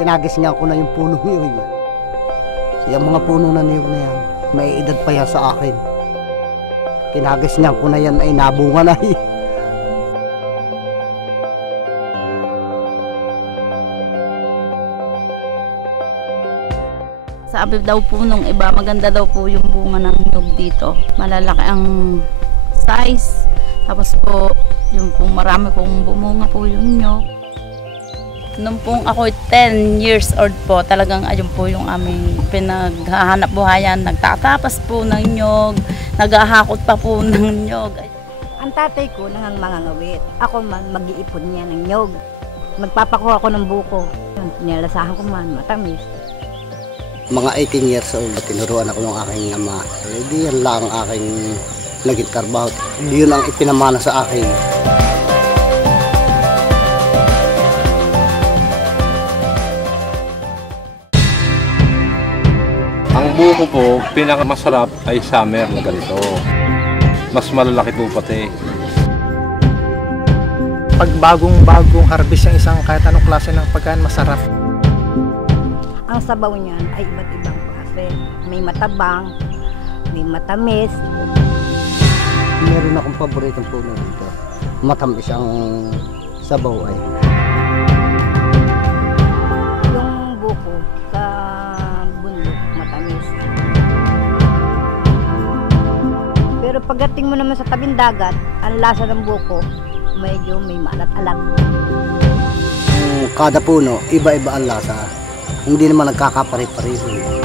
Kinagisngan ko na yung puno niyog. Yung mga puno na niyog na yan, may edad pa yan sa akin. Kinagisngan ko na yan ay nabunga na eh. Sabi daw po nung iba, maganda daw po yung bunga ng nyug dito. Malalaki ang size. Tapos po, yung pong marami pong bumunga po yung nyug. Nung pong ako 10 years old po, talagang ayun po yung aming pinaghahanap buhayan. Nagtatapas po ng nyug, naghahakot pa po ng nyug. Ang tatay ko nangang mangangawit. Ako mag-iipon niya ng nyug. Magpapakuha ko ng buko. Nilalasahan ko man, matamis. Mga 18 years old, tinuruan ako ng aking ama. Hindi yan lang ang aking naging trabaho. Yun ang ipinamana sa akin. Ang buko po, pinakamasarap ay summer na ganito. Mas malalaki po pati. Pag bagong harvest yung isang kahit anong klase ng pagkain, masarap. Ang sabaw niyan ay iba't ibang klase. May matabang, may matamis. Meron akong paboritong puno dito. Matamis ang sabaw ay. Yung buko sa bundok, matamis. Pero pagdating mo naman sa tabing dagat, ang lasa ng buko, medyo may maalat-alat. Kada puno, iba-iba ang lasa. Hindi naman nagkakapare-pareho.